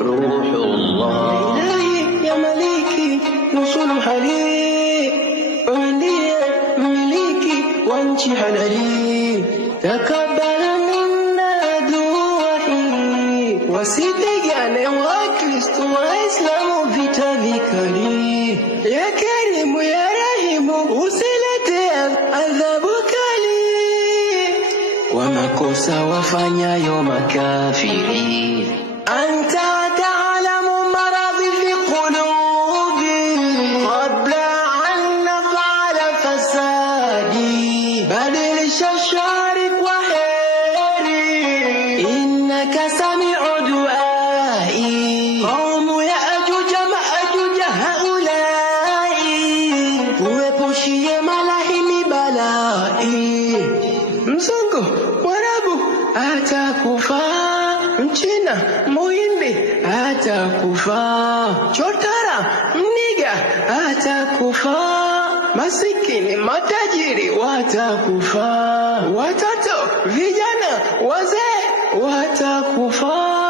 Ruhullah. Ilahi ya maliki nusulu hali, ndiye mmiliki wa nchi halali. Takabala minna dua hii, wasipigane Wakristo Waislamu vita vikali. Ya Karimu ya Rahimu, usilete adhabu kali kwa makosa wafanyayo makafiri. Anta ta'lamu maradhi fi qulubi qabla an naf'ala fasadi. Badilisha shari kwa heri, innaka sami'u du'ai. Qaumu Ya'juj Ma'juj haulai, tuepushie malahimi balai. Mzungu Mwarabu atakufa, Mchina Muhindi atakufa, chotara Mniga atakufa, masikini matajiri watakufa, watoto vijana wazee watakufa.